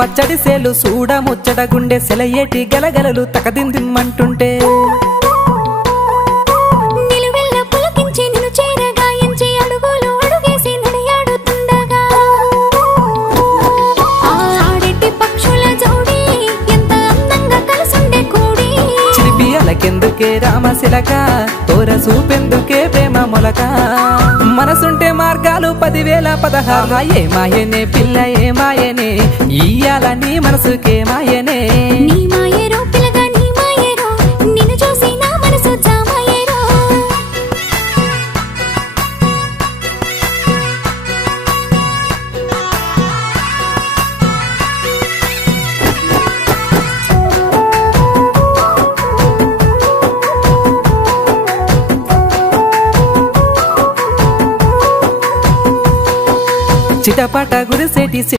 పచ్చడి సేలు సూడ ముచ్చట గుండె సెలయేటి గలగలలు తకదిందిమ్మంటుంటే చిలిపియలకెందుకే రామశిలక తోర సూపెందుకే ప్రేమ మొలక మనసుంటే మార్గాలు 10,016 ఏ మాయనే పిల్ల ఏ మాయనే ఇయ్యాల నీ మనసుకే మాయనే నీ మాయరో పిల్లగా నీ మాయరో నిన్ను చూసి నా మనసు జామాయరో చిటపట గురిసేటి